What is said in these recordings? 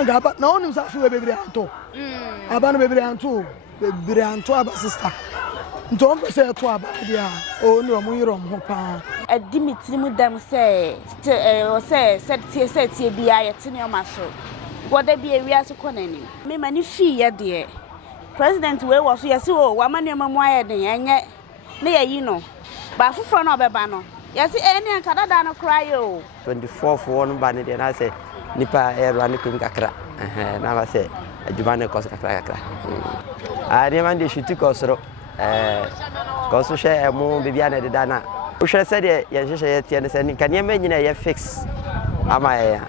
Nanga aba na onim sa fi bebre anto. Aba no bebre anto. Bebre anto aba sister. Nto on pese to aba dia. O ni omo yiro mo pa. Adimiti mu dam say said bia yete ne o maso. Goda bi ewia so konani. Me mani fi ye de. President we wo so yesi o wa manu mamu aye den enye ne yayi no. Ba fufro na obeba no. Yesi eni ankada da no cry o. 24 won ba ne de na say nipa ero ani kum kakra. Na ba say aduma ne kos kakra. Ari man de shuti kosro. Koso she emu bibia na de da na. O hwe se de ye hwehwe ye tie ne se ni kan ye ma nyina ye fix. Ama ye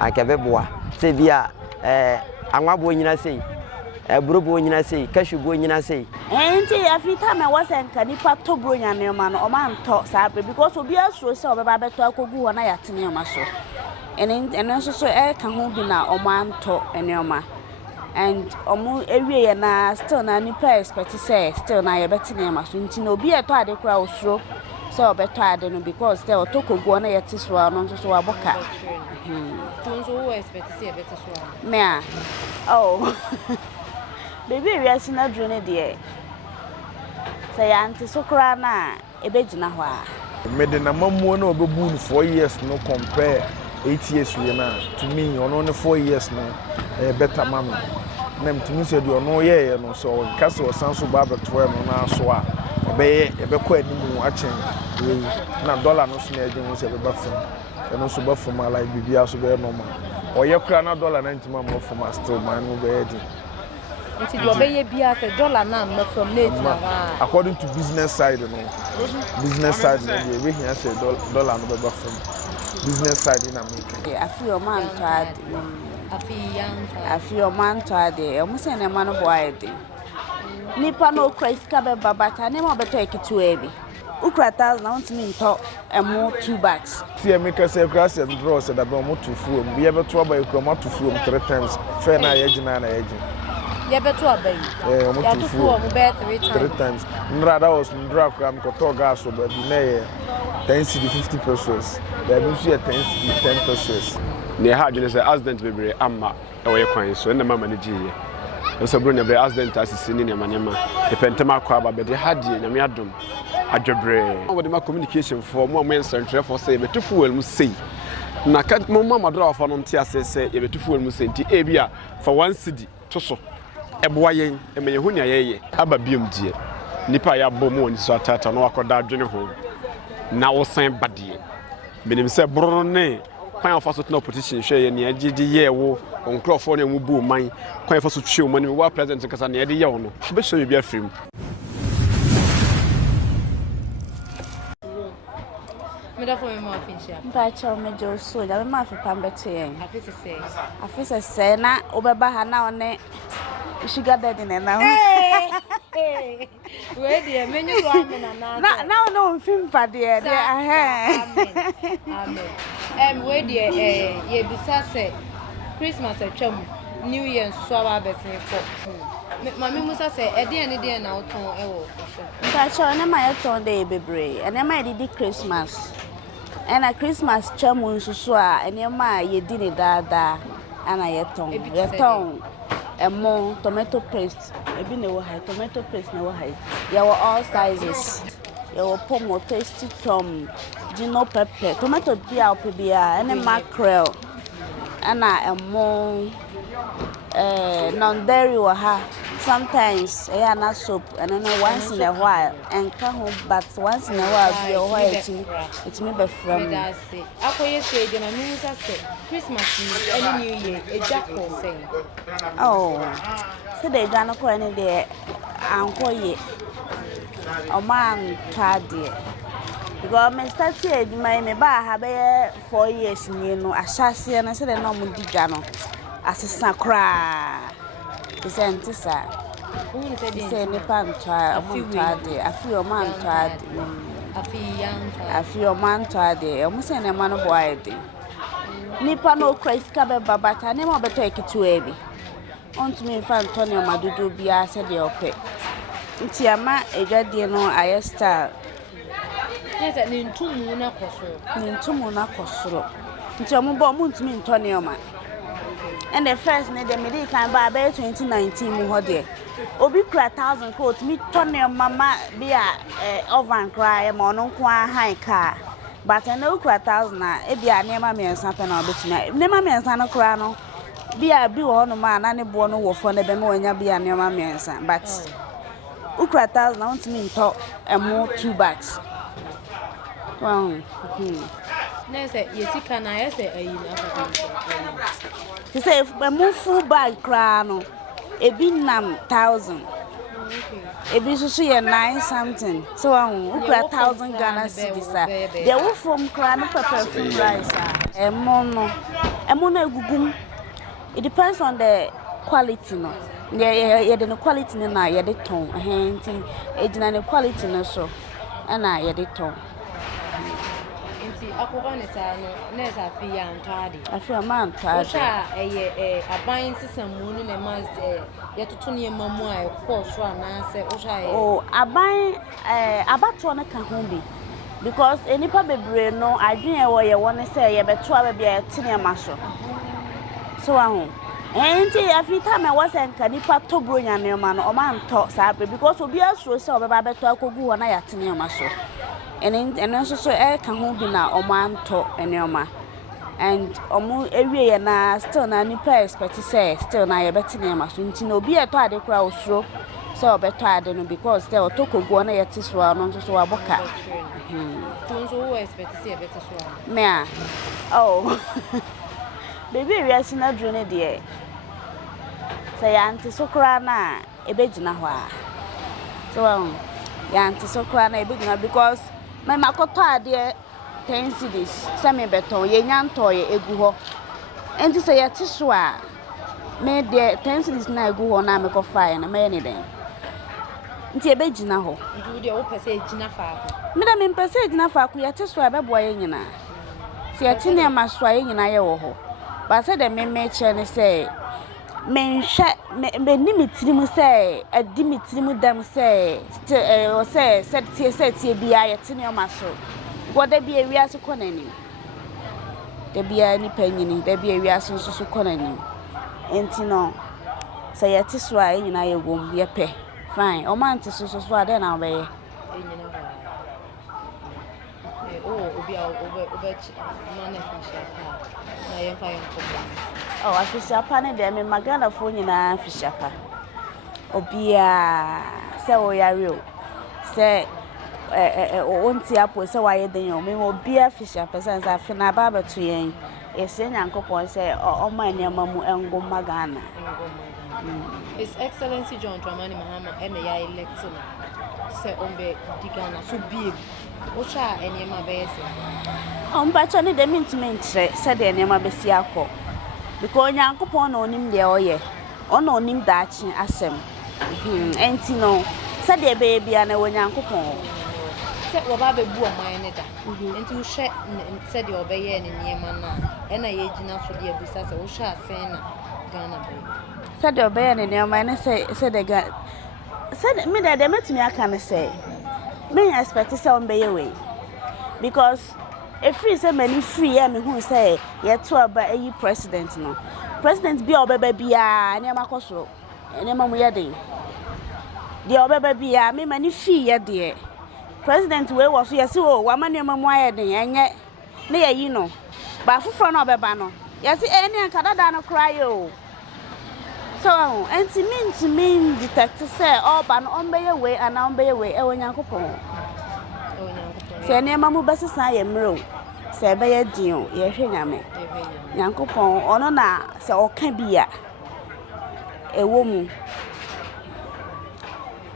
akebeboa. Se bia anwabo nyina sei. Ebrobo nyina sei, kashubo nyina sei. Enti afita me wasen kanipa to bro nyane ma no o ma nto sabe because obi asuro se obeba beto akogu ho na yatene ma so. Enen so so ka ho bi na o ma nto enema. And omo ewie ye na still na nipa expect say still na ye betene ma so nti na obi eto ade kura osuro se obeto ade no because still otokogu na yete so no so waboka. Tonzo wo expect say beto so. Me oh. Baby we are seeing a drone there. Say auntie sokra na ebegina ho a. Me de na mamu na obebu no 4 years no compare 8 years we na to me ono no 4 years no better mama. Na mtumi se de ono ye no so kase o sanso ba beto no na so a ebekọ animu achen na dollar no so na eje ho se be bafam. Eno so bafam like bibia so be normal. Oye kra na dollar 90 mo from still man no be eje. Nti do be ye bia say dollar na no from net na ha. According to business side no. Business side no we hear say dollar no be bafam. Business side in America. I feel man tired. I feel man tired. I say na man boy dey. Nipa no Christ ka be babata ne mo beto ekitu ebi. Ukratas na want me nto emo 2 bags. See America say grass and draw say that be mo to fuom. Be beto aba ekro mo to fuom 3 times. Fair na ye gina na ye gina. Ye beto abai. Mo to fuom be 3 times. Nra that was ndra kwa am ko to gas so be na ye 10 cedi 50 pesos. There be so 10 cedi 10 pesos. Ne ha adwene say accident bebre amma e wo ye kwan so na mama ne giye. So bro ne be accident asisi ni manema. E pentema kwa ba be de hadie na me adom. Adwebre. Wo de ma communication for mo am central for say beto fuel mu sei. Na ka mo mama dra for no ntia say ye beto fuel mu sei nti e bia for 1 cedi to so. Eboa yen e me yehu nya ye aba biom die. Nipa ya bom woni so atata no akoda adwene ho. Na wo san badie. Benim say bro ne kwan fa so tena opposition hwe ye ne agidi ye wo onkrofo ne mu bu man kwan fa so twe mo ne wa president kasa ne ye de ye wo no be so ye bia film Me da for me ma finshia. Mpa cha me jo so da me ma fi pambeto yen. Afisa Say na obeba ha na one sugar daddy na na. Hey. We dey menyu do amena na. Na no film pa there Amen. We dey ye bisa say Christmas atwam New Year so aba betin for. Mami Musa say e dey na oton e wo. Mpa cha na ma yeton dey bebre. Ene ma di Christmas. Ena Christmas chamu nsusu a ene ma ye di ne dada ana yeton emo tomato paste ebi ne wo high tomato paste ne wo high ya wo all sizes ya wo pomo tasty tom dino pepper tomato bia opebia ene mackerel ana emo non dairy wo ha sometimes na soap and then once in a while and come home but once in a while be a while it's me be from that's it akoye say de na me say Christmas and New Year e jacko say oh so they gonna ko any there ankoye o man tade because me start here me ba ha be 4 years ni no asase na say na mo diga no asesa kra isenti sa say ne pantwa amuntade afi o mantade afi o mantade o musa ne manu boyede nipa no Christ ka be babata ne mo beto ekitu ebi ontumi fa ntone madudu bia se de ope nti ama edwade no ayesta yes ni ntumu na kosoro nti omo bo mo ntumi ntone o ma And the first ne the medi kan ba 2019 mu ho de obi kura 1000 coat mi tone mama bi a ovan cry ma ono kwa high car but no kura 1000 na e bi a nema me ensa pe na obetumi nema me ensa no kura no bi a bi wo no ma na ne bo no wo fo na be me wanya bi a nema me ensa but ukura 1000 na want me nto emo 2 bags wow na say yesika na yese ayi na he say emo full bag kura no ebi nam 1000 ebi so ye 9 something so ukura 1000 Ghana cedis they wo from kura no pepper full rice emo no egugum. It depends on the quality no yeah the quality na yeah the tone henting ejina the quality no so na yeah the tone nti akoba ne sa no na sa fi ya ntade afi ama ntade osha aban sisamu no na ma yetoto ne mamu a ekọ so ana se osha oh aban abato na ka ho bi because enipa bebre no adwen e wo ye won se ye beto aba bia tine ma so ahụ enti afita me wase nka nipa tobro nyane ma no o ma nto saa because obi asuro se obeba beto akogu ho na yatene ma so enen so e ka ho bi na o ma nto enema and omu ewie ye na still na nipa expect say still na ye betene ma so nti na obi eto ade kra osuro se obeto ade no because still otokogu na yete so no so waboka tunzo wo expect say ye beto so me oh baby we are seen adru ne de say anti sokra na ebegina ho a so ya anti sokra na ebegina because my makoto ade 10 cedis say me beton ye nyanto ye egu ho enti say ya tiso a me de 10 cedis na egu ho na me ko fire na me ne den enti ebegina ho ndu de wo pese egina fa ko me da me pese egina fa ko ya tiso a bebo ye nyina se ya tine ma so ye nyina ye wo ho. But said the me chair say men me nimitrim say a dimitrim them say still say said be I tini ma so what there be a riasu konani there be any penny there be a riasu so konani entino say it is why you na ye wom ye pe fine o man ti so then na be obi manage na ye fa oh afishapa ne de me magana fo nyina afishapa obia se wo yare o se onti apo se wa ye den o me obia afishapa se nsa afi na baba to yen ese nyankopon se o ma niam mu engo magana His Excellency John Dramani Mahama ya elected se ombe digana so bie Ocha enema bese. Ombacho ni de mintment said the enema besi akọ. Because Nyankopon na onim de oye. Ona onim daachi asem. Enti no said the baby na Nyankopon. Se oba bebu oman ne da. Enti wo hwe said the obeye ne niema na. Na ye gina so de abisa se wo hwe asen na Ghana be. Said the obeye ne niema na say said the said me that they metumi aka ne say me expect say on be way because if free say many free me who say ye to aba ayi president be obeba bia na makoso ene mamu ye dey de obeba bia me many free ye dey president we wo so ye se o wa manu mamu aye dey enye na ye yi no ba fufro na obeba no ye se ene ankadada no cry o so enti mean detect say oba no ombeye we ana ombeye we e Nyankopon se ne mamu besesa ye mro se be ye din ye hwe nyame Nyankopon ono na se oka bia e wo mu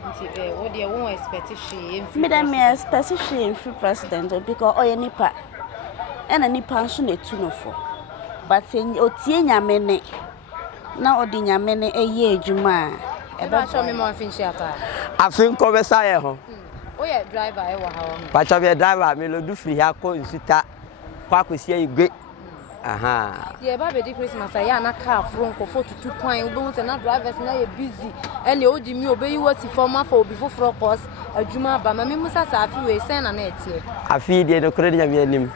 nti wo de won expectation me da me expectation free president because oye nipa ena nipa nso na tu no fo but otie nyame ne na odi nyame ne eye adwuma e ba so me mo afinchi ata afin ko be sa ye ho o ye driver e wa ha o pa cha be driver me lo du free ha ko nsuta kwa kwesi igwe aha ye ba be di Christmas ya na car front ko for tutu kwan obo hu se na drivers na ye busy ene o di mi obeyi wati former for obi foforo course adwuma ba ma me musa sa afi we sen na na etie afi de no kore de nyame anim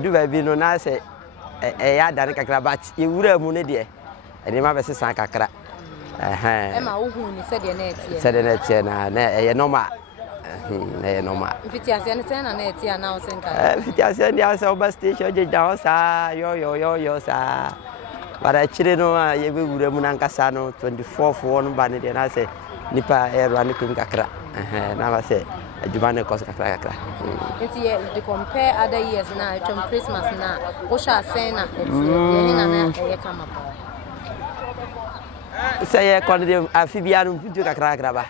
du ba bi no na se ya da ne kakra but ye wura mu ne de ene ma be sesan kakra e ma wo hu ni se de na etie na ye normal na normal fiti ase ne sen na etie na o sen ka fiti ase ndi ase oba station je da sa yo sa bara chire no ye be wura mu na nkasa no 24 no ba ne de na se nipa ero ane kum kakra na ba se adwuma cost kakra it's ye to compare other years now from Christmas now wo sha sen na etie ye na ye kama say ye kon afi bia no mfutu kakra ba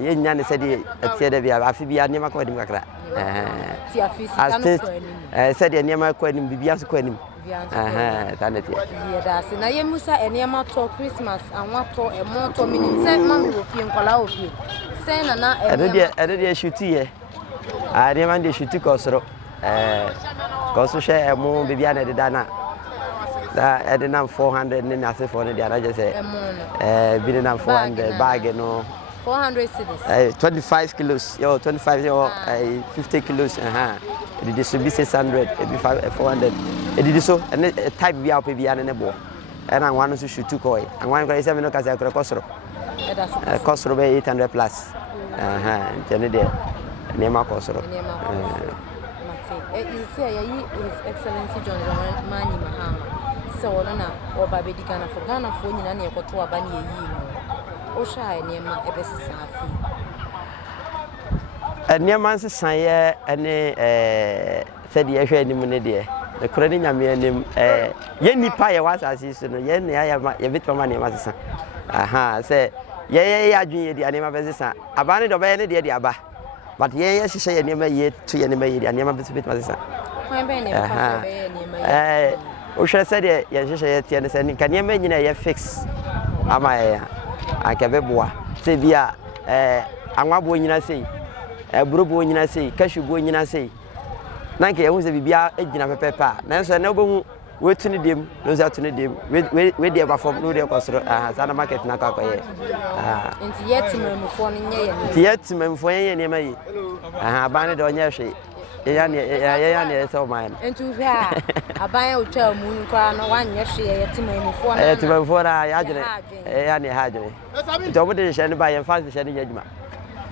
ye nya ne se de etie de bia afi bia ne makwa dim kakra ti afi sika no ko ani se de ne makwa dim bibia so kwa nim tanete ye da se na ye musa ene ma to Christmas anwa to e mo to minim se ma me wo fie nkola wo fie se na ene de shoot ye ne man de shoot ko soro ko so she e mo bibia na de dana da edina 400 ne na se 400 dia na je se bi na 400 bag no 400 cedis 25 kilos yo 25 yo 50 kilos it is to be 600 it be 400 it is so and type bi out bi an ne bo and I want to shoot to koi and one go 7 no ka se kosoro kosoro be 800 plus ntene de ne ma kosoro you say His Excellency John Dramani Mahama so na oba be dikana for Ghana for nyina na ekoto aba na yi no o sha enema ebesisa afi enema nsesan ye ene said ye hwe anim ne de the kore ni nyame anim ye nipa ye wasasi so no ye ne ya bitoma ne masesa say ye adwun ye di anema besesa aba ne do be ne de aba but ye hihye ye nema ye to ye nema ye di anema besesa kwan be ne pa be ye nema o hwe said ye hihye ye tie ne se ni kan nema nyina ye fix ama ye akabe boa se bia anwa bo nyina sei burobo nyina sei kashu bo nyina sei nanke ye hu se bibia agina pepepa nanso na obohu wetu ne dem no za tu ne dem we de perform no de kosoro sana market na ka koye nti yetimamfo no nye ye nti yetimamfo ye ne ma yi abane de onye hwe ya ne so man nti hwe a aban o twa mu nkwa no wanye hwe yetimamfo na ya jere ya ne ha jere nti obo de hwe ne ba ye fa hwe ne yadwuma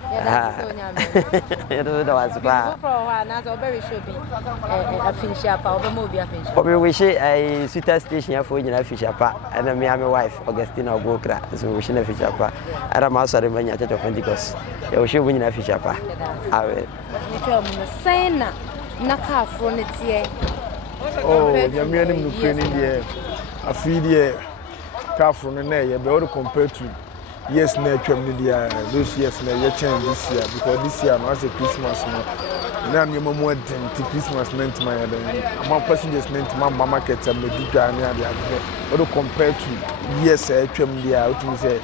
yeah, that's we wish a sweeter station for you, Fisher Pa, and me and my wife, Augustina Bokra, so we should have Fisher Pa. I am also a man at Pentecost. You should win a Fisher Pa. I will say, Naka from it here. Oh, you're meaning to clean in the air. I feed the car from the neck, you're better compared to. Yes, na media those years na ye change this year because this year no as a Christmas no na me more than Christmas meant my am passengers meant my market and me diga na dey what compared to years media what me say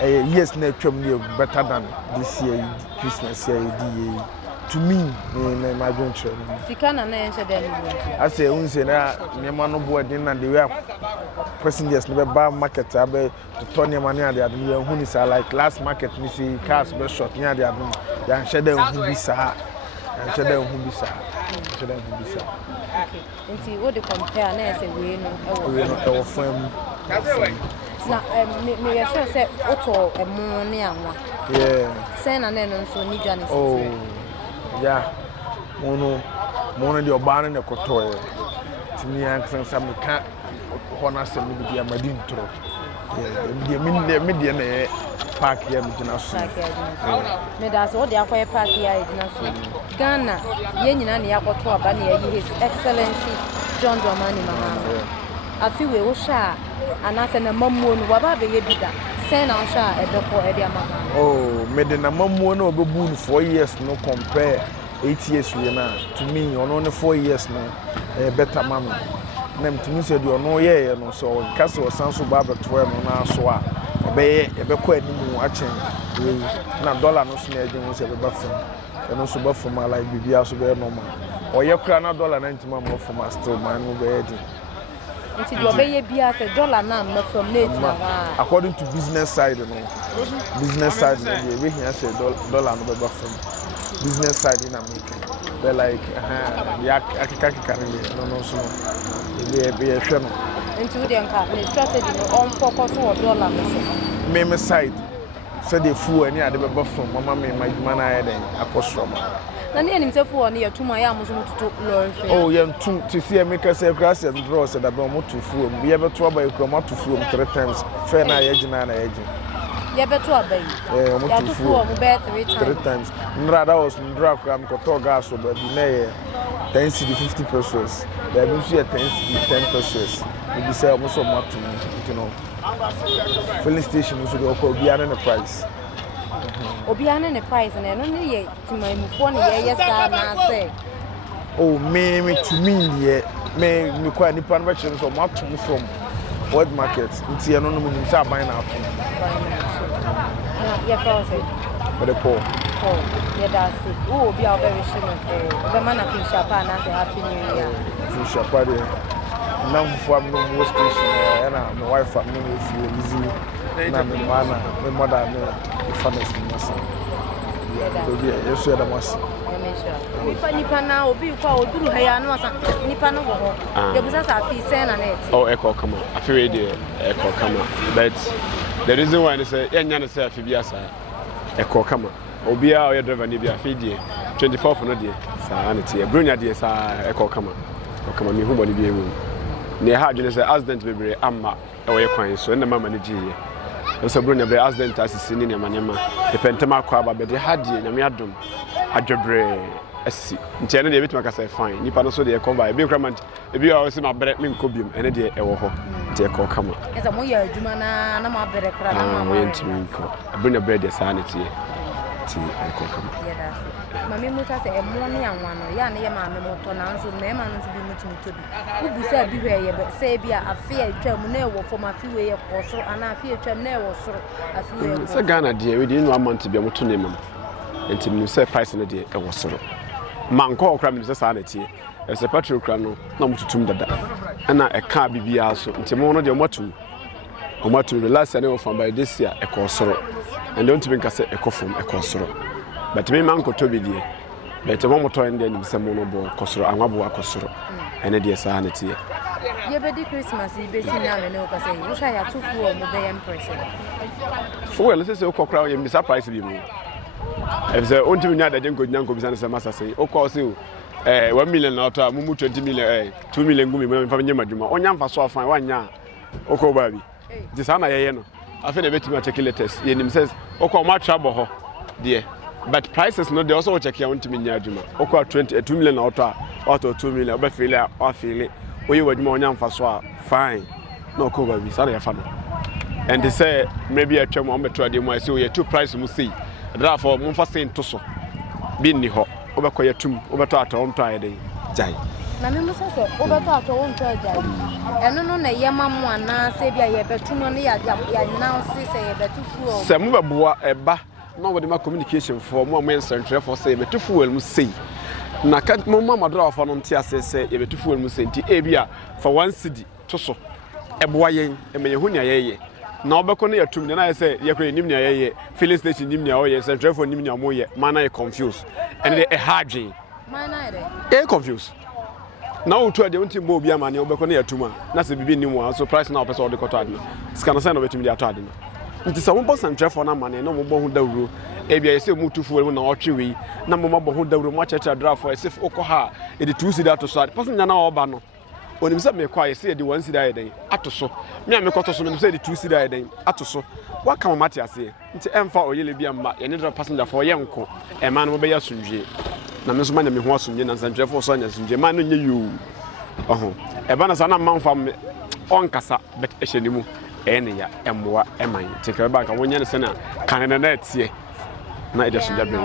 yes na media better than this year Christmas year to me my adventure sikana na ense dem I say unse na me no board na the way passengers no be market abe to turn your money and they are who is like last market me see cars be short near they are yan shede who be sa yan shede who be sa okay nti wo de compare na say we no e fam na me ya sure say auto emo ne anwa yeah say na no nso ni dwane oh yeah mono de oba ne kotoye timi an san me ka hona se me bi amadi ntro yeah me de na park here me dina so me da so de akoye park here dina so Ghana ye nyina ne yakoto aba na ye His Excellency John Dramani Mahama afi we wo sha anase na mamuo no baba be ye bida say na wo sha edoko e de amaka oh me de na mamuo na obebu no 4 years no compare 8 years we na to me ono ne 4 years no better mama nem to me say do ono ye no so kase o sanso ba beto no na so a be ko animu achen we na dollar no so na agye ho say be bafam no so bafam like bibia so be normal o ye kra na dollar 90 ma mo from still man mo be agye nti do be ye bia say dollar na ma from na tina according to business side no business side no we here say dollar no be bafam business side in America But like, akeka no so. Be a shame. Into the strategy on focus on dollar. Me side. Said the fool any other from Mama me my man I had a cost from. Nani himself for near to my arms to Lord. Oh, young to see a maker say grass and draw said about to fool. Be able to buy come to fool 3 times. Fair na edge and edge. Yeah, better obey. Yeah, to fool 3 times. Nrada was Ndrakram Koto gas over the mayor 10 cedi 50 pesos. There will see a 10 cedi 10 pesos. We be say almost so much you know. Filling station was go be an price. Obiana the price and only to my phone yes I say. Oh me to me yeah me quite the panvation from what from world market. It's no no start buying out. Yeah, process. For the poor. Yeah, that's it. Oh, be our very sure. The man of Japan and the Happy New Year. Japan. Now for no station and my wife family if you easy. Na me mana me mother me finance me masa. Yeah, you said that must. Nipa na obi kwa oduru ha ya no asa nipa no go ho. You busa sa fi sen na net. Oh, echo come on. I feel ready echo come on. But the reason why I say enya na say afi bia sa echo come on. Obi a o driver ni bia afi die 24 for no die. Sa na tie. Bronya die sa echo come on. Come on me hu boni bia ewu. Ne ha adwene say accident bebre amma e wo ye kwan so na mama ni giye. So bronya be accident asisi ni manema. E pentema akwa aba be de ha die nyame adom. Adwebre asi ntia ne de betima ka say fine nipa no so de cover e be kramant e bi o se ma bere me nkobium ene de e wo ho ntia ko kama eza mo ya adwuma na ma bere kra na ma yentimi nko bronya be de sa ne tie ti e ko kama ya da mami muta se e mo ne anwa no ya ne ye ma me moto na nso me ma no so bi mutimi to bi ubusa bi hwe ye be se bia afi atwam na e wo fo ma fi we ye ko so ana afi atwam na e wo soro afi we se Ghana de we de no amount bia moto ne mam enti me say price no de e wo soro manko okra me say sa na tie e se petrol kra no na mututum dada na e ka bibia so enti mo no de omatu the last year from by this year e ko soro and don't think say e ko from e ko soro but me manko to bi die but mo moto ende ni se mo no bo ko soro anwabo akosoro ene de sa na tie ye be di Christmas e be si na me no ka say wo sha ya tufu o mo be impressive fuel say o kokra ye mi surprise bi mo if say on timi nya da jenko nyanko bisa na say masa say o ko say 1 million na auto mumu 20 million 2 million gumi me fa nyama djuma onya mfa so afan wanya o ko ba bi di sana ye no afi na betimi check latest ye nim says o ko ma trouble ho de but prices no they also check ya on timi nya djuma o ko 2 million na auto 2 million o be feel o feel o ye wadjuma onya mfa so fine no ko ba bi sana ya fa no and they say maybe a twem on beto ade mo say o ye two price mu see therefore mo fa say to so bi ni ho obekoye tum obeto atonto ayede jai na me mo so obeto atonto jai eno no na yema mo ana se bia ye betum no ya now se ye betu fuel se mo beboa eba na wo de ma communication for mo am central for say betu fuel mu sei na ka mo mama dra for no ntia se ye betu fuel mu sei nti e bia for 1 cedi to so eboa yen e me ye hu nya ye na obeko na yatum na ye say ye kwe nim nya ye filling station nim nya o ye central for nim nya mo ye mana ye confused and they hardly mana ye confused na o to ade unti mo obi amane obeko na yatum na se bibi nim wa so price na o pese o de koto ade no scan na betumi de ato ade no nti se mo bo central for na mane na mo bo hu dawuro e bia ye say mo tufu na o twe na mo bo hu dawuro mo cheche draft for se okọ ha e de 2 cedi ato so ade person nya na o ba no onim se me kwa ye say de 1 cedi ayeden ato so me am koto so me say de 2 cedi ayeden ato so wa ka mama te ase nti emfa oyele bia mma ye ne dra passenger for ye nko e ma no be ya sunje na me so ma nya me ho asunje na santre for so nya sunje ma no nya yo oho e ba na sa na manfa me on kasa bet e hyenimu e ne ya emwa e man te ka ba ka wonya ne se na kan na na tie na e de sunja be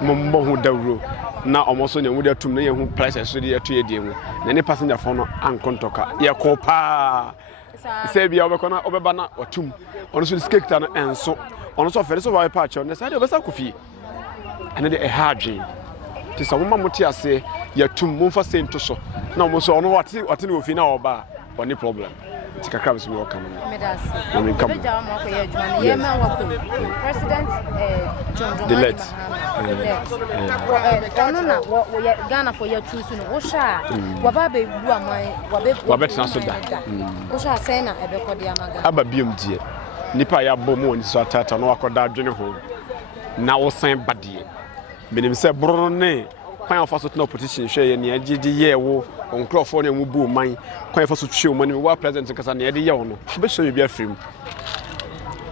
mo hu dawuro na omoso nya wudi atum na ye hu price so de ya to ye die mu na ne passenger for no ankontoka ye ko pa se bia obeko na obeba na watum ono so skekta no enso ono so fere so wa patch on say de obesa kofi ene de e hardwin ti so mama muti ase ya tum mo fa sento so na mo so ono wate ne ofi na oba oni problem Tikakra so work am. Medas. I mean come. President John Dramani Mahama. Ghana for your choose no wo sha wababe bu aman wabetena so da. Wo sha say na ebekodi amaga. Aba biom die. Nipa ya bɔ mu oni so atata no wakoda adwene ho. Na wo san badie. Menim se bro ne kwan afa so tena opposition hwe ye ne agidi ye wo onkrofo ne mu bu man kwan afa so twe wo mani wa president nkasa ne ye de ye wo no be so bi afrim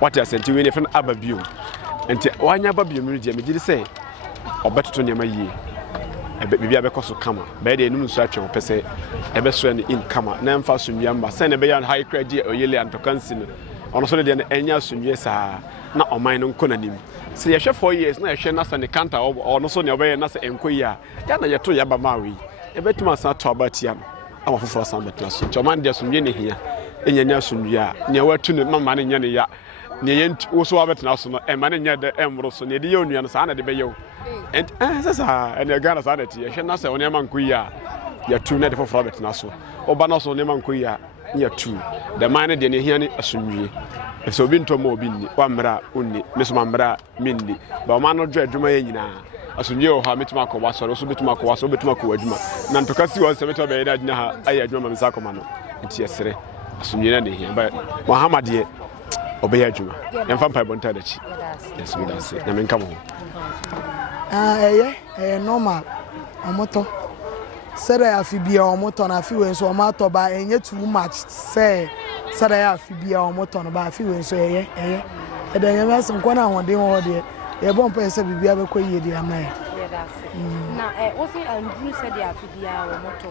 what you sent we ne fen aba biom enti wanya aba biom no je me gidi se obetoto ne ma yie bibia be koso kama be de enum so atwe pese ebe so ne in kama na mfa so nwiamba se ne be ya high credit oyele antokansi no ono so de ne enya so nwie saa na oman no nkonanim se ye hwe 4 years na ye hwe na sa ne kanta ono so ne obeye na sa enkoyi a ya na ye to ya ba mawi ebetuma sa to abatia no ama foforo san betla so choman de so nwie ne hia enya nya so nwie a ne watu ne mama ne nya ne ya ne ye wo so abetna so no e ma ne nya de emro so ne de ye onua no sa na de be ye and sasa ene Ghana sa na ti ye hwe na sa one ma nkoyi a ya tu na de foforo betna so oba na so ne ma nkoyi a ya tu the man de ne hia ne asonwie so bi ntomo obi ni wa mra onni meso ma mra minni ba ma no dwa adwuma ye nyina asonwie o ha metima akwa so so betima akwa so betima akwa adwuma na ntoka si wo se beto be da gyina ha ayi adwuma ma misa akoma no nti esere asonwie na ne hia ba Mahama de obeya adwuma emfa mpa bonta da chi yes me dance na me nka mo normal omoto sere afibia omoto na afi we so omato ba enye too much say sere afibia omoto no ba afi we so eye eden me so nkwana ahode ho de ye bon pa se bibia be koyie de amaye na o se andru se de afibia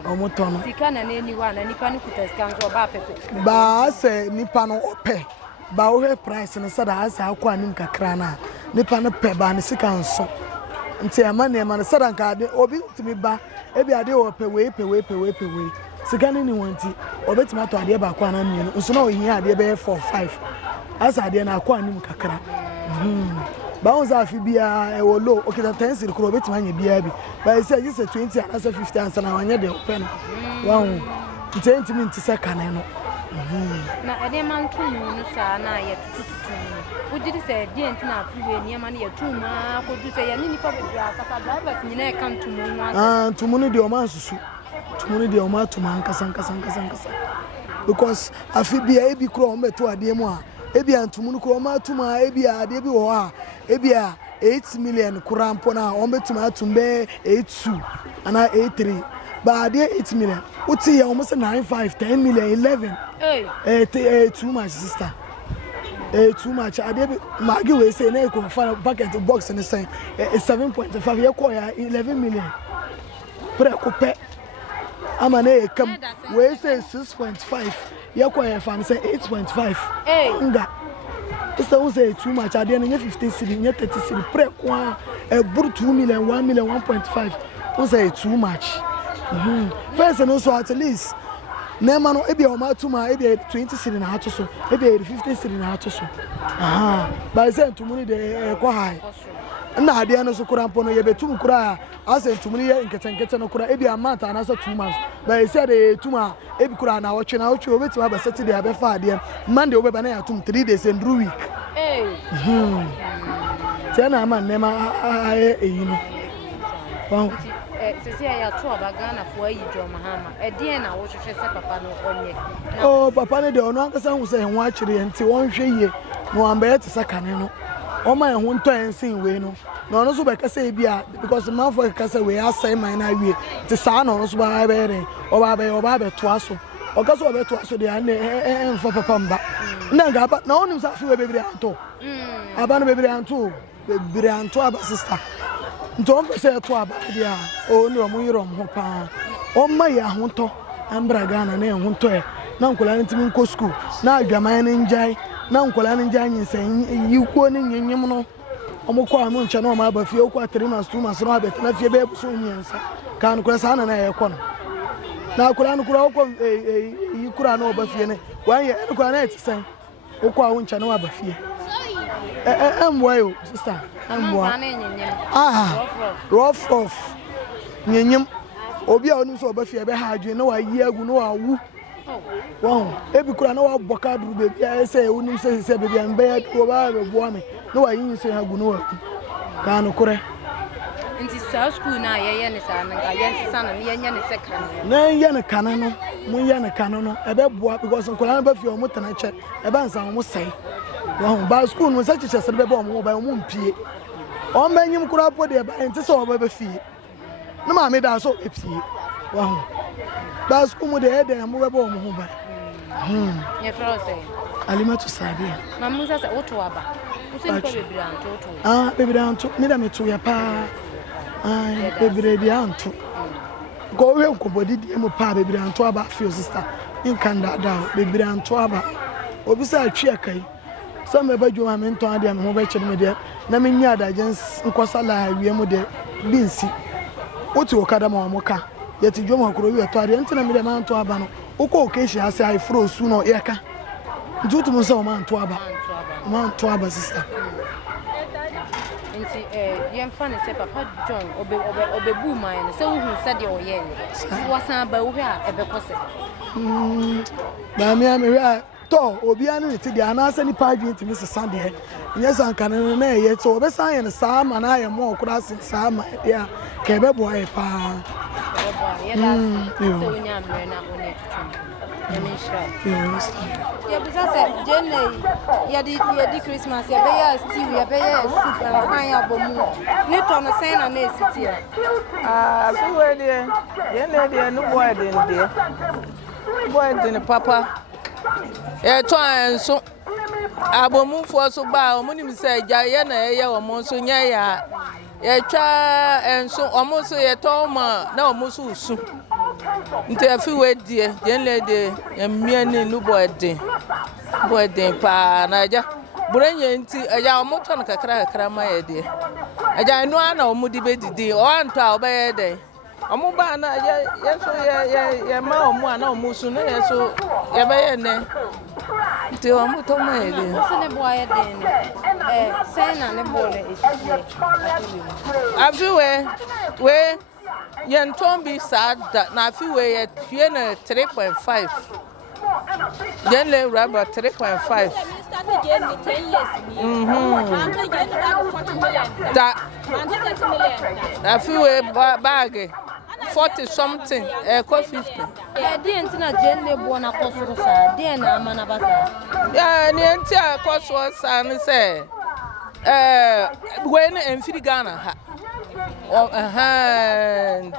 omoto no sika na eni wa na nipa ni kuta sika nso ba pepe ba se nipa no ope ba o he price no se da asa akwa ni nkakra na nipa no pe ba ni sika nso nti ama na ema no se da nka de obi timi ba ebi ade o pe we sika ni wanti obetima to ade ba kwa na mienu nso na ohia ade be 4 5 asa ade na akwa ni kakra ba on za fi bia e wo low okay that 10 sir kro obetima anya bia bi ba e say you say 20 and asa 50 and na wanya de open wow nti mi nti se kan no na ade man tu no sa na ye tututu wo jidi se die nti na afiwe ni ma na ye tu ma ko du se ye ni nipa be bia kasa driver nyina e kan tu mu nwa tu mu ni de o man susu tu mu ni de o ma tu man kasa because afibia e bi kro o meto ade mu a e bi antumu kro o ma tu ma e bi ade bi wo a e bi a 8 million kurampo na o metu ma tumbe 82 ana 83 ba ade 8 million uti ya almost 95 10 million 11 too much sister too much ade bi magi we say na ko fa bucket box ni say 7.5 ye ko ya 11 million pre ko pe ama na kam we say 6.5 ye ko ya fa say 8.5 nga esa wo say too much ade na 50 cedi nye 30 cedi pre ko e buru 2 million 1 million 1.5 wo say too much first no so at least nema no ebi o ma tuma ebi 20 cedi na hato so ebi 50 cedi na hato so by say tumuni de ko high na ade no so kura mpo no ye betum kura ase tumuni ye nkete no kura ebi amount na so 2 months by say de tuma ebi kura na wo twe obetima ba Saturday abe fa ade Monday obeba na ya tum 3 days and week tena ama nema eyi no wow sisi ya to Ghana for yi jo Mahama e na wo hwehwe se papa no onye papa ne de ono ankasa hu se ho akire enti won hwe ye no amba ye tesa kane no o ma ho nto ensin we no na ono so be kasa e bia because man for kasa we asai man na wie ti sa na ono so ba be re o ba be to aso o kasa o be to aso de an emfa papa mba na ga ba na onim sa fi we bebre anto aba no bebre anto aba sister ntom pese to aba dia o ni omo yiro mo pa o ma ya honto ambra Ghana na honto e na nkola ntimi nko school na adwaman ne njai na nkola ne njai nsen yikuo ne nyenyem no omo kwa no nche na o ma aba fie okwa 3 months 2 months no abet na fie be buso nyensa kan nkola sa na ye ko no na nkola no kura okwa yikura na oba fie ne wan ye nkola na etisen okwa wo nche na aba fie emwayo sister emwa rough nyenyem obi a onu so oba fie be ha adwe na wa yi agu na wa wu Wow, ebi kura na wa boka duru baby I say unim say baby am be do ba be bo me no wa yin say ha gu no wa ka no kure nti school na ye ne sa na ga ye nsa na ye nya ne second na ye ne kan no mun ye ne kan no e be boa because nkura na ba fi o mo tana che e ba nsan mo sai wow ba school no sa chiche se be bo mo ba mo mpie o ma nyim kura po de ba nti so o ba fi no ma me da so e pie wow ba school mo de e de mo be bo mo ho ba ye frose Alimatu Sadia. Mamuza sa oto aba. Usin ko bebiranto oto. Bebiranto. Me da metu ya pa. Bebiranto. Go we nkobodi di mo pa bebiranto aba fio sister. In kanda da bebiranto aba. Obi sa atwi akai. So me badwo ma me nton ade am ho be kire me de. Na me nya da gens nkosala wie mo de binsi. Oti okada ma omoka. Yeti dwo ma kro wi eto ade ntina me de ma nton aba no. Uko okeshi ase ai fro su no yeka. Ntutu mo se o man to aba sister. Nti yemfa ne se papa John obebu man ne se hu se de oye wasan ba wo a ebekose ba me hwa to obi anu ne ti de anase ni pa adwin ti me sesa de nye sanka ne na eye so obesan ye ne saa ma na ye mo okura se saa ma de a ka ebe bo aye pa ye da se unya mre na one yes. Yeah, because Jenny, yeah, Christmas, yeah, stew, yeah, soup, and fire bomu. Net on the same and a city. So where there, yeah, no boy in there. Boy in the papa. Yeah, try and so I will move for so bad. Money say, Jayana, yeah, or Monsonia. Yeah, try and so almost a toma, no, Mosu. Nti afi we die yen lady emia ni nu boy den pa na ja buranye nti aja omoto no kakra ma ye die aja enu ana omudi bedidi o anto a obaye den omo ba na ye so ye ma omo ana omusu na ye so ye ba ye ne nti omoto ma ye die so ne boy den say na ne boy le afi we yen tombi sad na fi we ye tue na 3.5 yen le rubber 3.5 started getting 10 years I'm getting back 40 million that 30 million na fi we bag 40 something ko 50 yeah di entina jen le bo na kosoro sa di na amana basa yeah ni enti akosoro sa ni say we na emfiri Ghana ha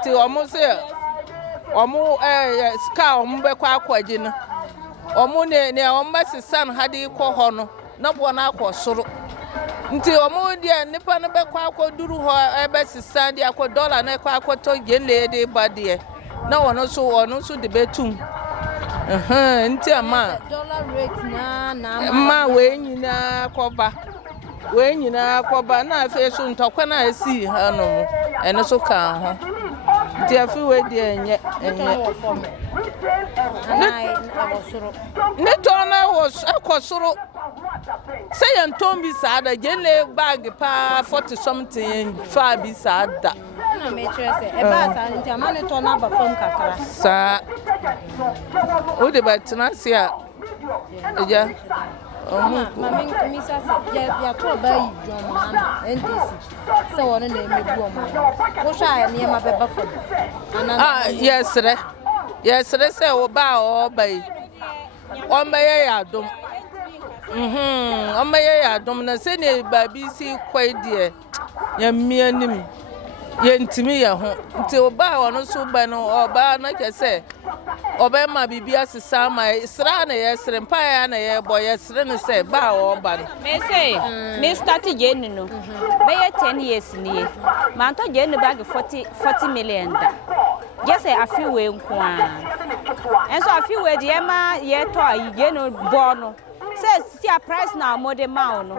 ti omo se omo ska omo be kwa akwaje no omo ne omo sesan hade ko ho no na bo na akosoro nti omo dia nipa no be kwa akoduru ho ebe sesan dia ko dollar na kwa akoto gele de bade na wono so de betum nti ama dollar rate na ma we nyina koba we nyina akoba na afi so ntokwa na asi hanom ene so kan ho ti afi we di enye ne to na wo akosoro say entombi sada gele bag pa 40 something fa bi sada na me chere e ba sa nti ama ne to na ba fam kakara sa o de batina sia eja Mama misa ya to ba yi John Mahama NDC se wono na emebu omo wo sha ya ne ma beba fo yes re se wo ba o ba yi o ma ye ya dom o ma ye ya dom na se ne ba bi si kwai de ya mianim ye ntimi ya ho nti o ba wono so ba no o ba na kese obe ma bibia sesa ma isra na ye sre mpa ya na ye boy ye sre ne se ba o ba no me say me start jeni no be ye 10 years ni ma to jeni bag 40 million da just say afi we nko a enso afi we de ma ye to ayi jeni bo no say see a price na mode ma no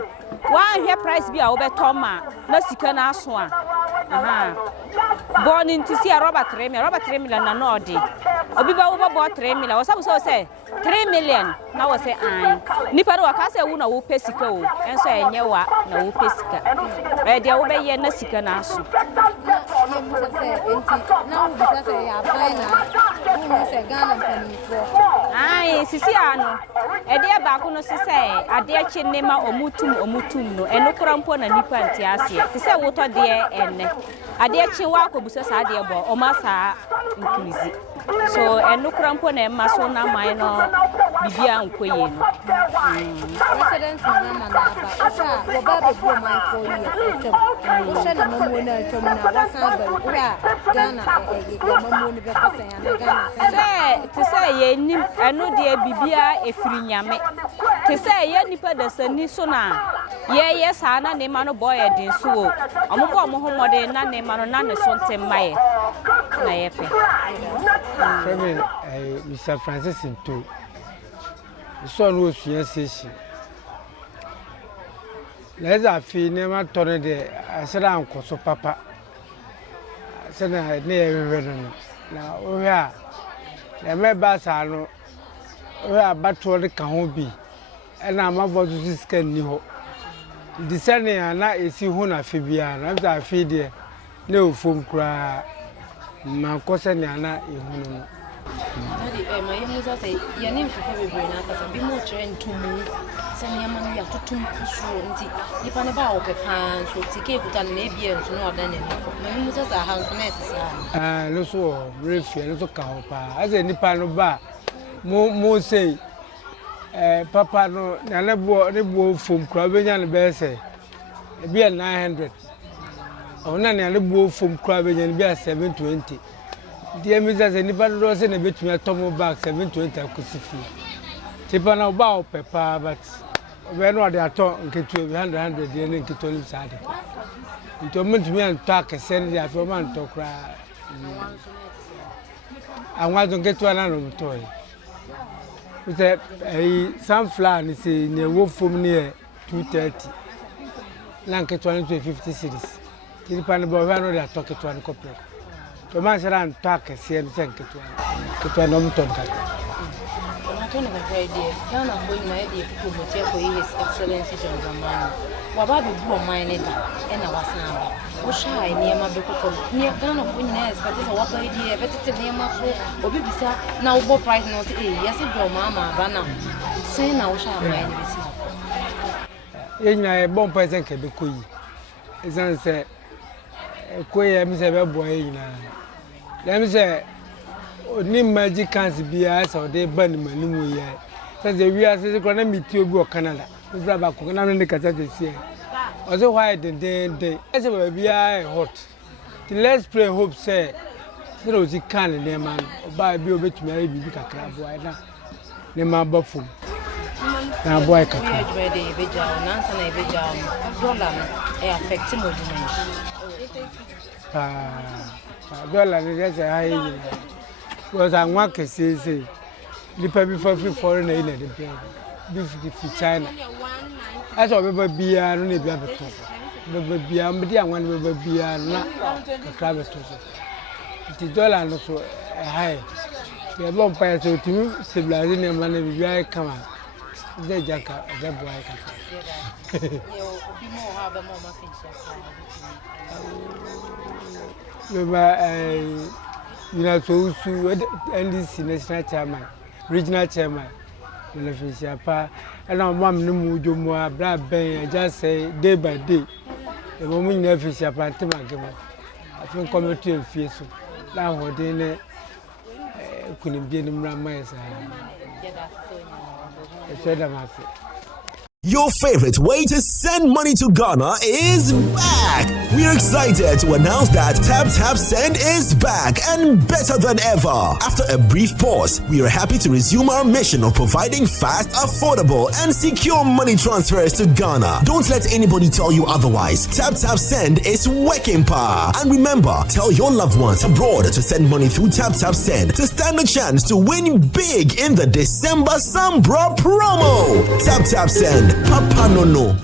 wa hwe price bi a wo be to ma na sika na aso a born into see a Robert 3 million na no dey obi ba wo bo 3 million wo sabu so say 3 million na wo say an nipa do ka say wo na wo pesika o enso enye wa na wo pesika e dia wo be ye na sika na aso na wo bisa say ya buy na wo say Ghana mpanifo Ai sisi ano ede ba ko no sese ade achi nema omutum no eno krampo na nipa nti ase sese woto de enne ade achi wa akobusa sa ade bo o ma sa increase so eno krampo na emma so na man no bibia nkoye no President Mahama na aba osha wo ba be bo man for you osha na mamu na twam na wasan ba ura Ghana mamu ni be kosan ya na Ghana te say ye nim eno de bibia efiri nyame te say ye nipa da sani so na ye sa na ne ma no boy edin so o omobo homode na ne ma no na ne so ntemaye na ye pe Mr. Francis Into so no sua sesi leza fi ne ma tore de asira ankoso papa sana ne yewe no na o ya le me ba sa no o ya bato de ka ho bi na ma bozu scan ni ho di sane ana esi hu na fi bia na za fi de ne ofom kura ma ko sane ana ehunu no my musa say your name for every na kasa bi mo trend to move say me man ya tutum kusuro nti nipa ne ba opepa so tike kuta na ebie nso no odan ne my musa say ha nso na etisa no so refie no so ka ho pa as nipa no ba mo say papa no na ne bo fom kura benya ne be say e bi 900 ona ne bo fom kura benya ne bi 720 Dear Mrs. Anybody was in a bit me a tomo back 720 akusifi. Tipana ba pepa but when what they are talking to 100 yen in Kitoli side. Into me and talk a send ya for man to cry. I want to get to another toy. With a sunflower is in a wolf from near 230. Lanka 250 cities. Tipana Bovano they are talking to one couple. To man saran talk CM Ketwa no mtonka. Tona ba idea. Kana boy na idea ku mo tie ko His Excellency John Dramani. Wa ba be bu o man ne da e na wasan ba. Wo sha ai ne ma be ko ko. Ni Ghana ko nyina expect say wa ba idea be tete ne ma so obi bisa na wo bo price no say eh yes do mama ba na. Say na wo sha mai ne bisi. Ye nya e bon price nke be ko yi. Ezan say ko ye mi se be bo yi na. Let me say, only magic can't be as or they burn Manu. Says the we are saying, going to meet you go Canada. We brought back on the Cathay here. Also, why the day as we are hot. Let's pray, hope, say, there was a can in there, man, buy a bill to marry Bibica Club. Why not? The man buffum. Now, boy, can ready a big job, Nancy, a big job, Roland, affect him with dollar is a high was I want to say the paper for foreign in the beef China. As all be only be able to be a one will be not a private total. The dollar also high. The long price to civilizing and money be very come out. The jacket, the boy. You know, so NDC national chairman, regional chairman, and our mom no more, black bay, just say day by day. The moment you have a pantomime, I think committee and fears. Now, what they couldn't be in my Your favorite way to send money to Ghana is back! We're excited to announce that Taptap Send is back and better than ever. After a brief pause, we are happy to resume our mission of providing fast, affordable, and secure money transfers to Ghana. Don't let anybody tell you otherwise. Taptap Send is working power. And remember, tell your loved ones abroad to send money through Taptap Send to stand a chance to win big in the December Sambra promo. Taptap Send. Papa no.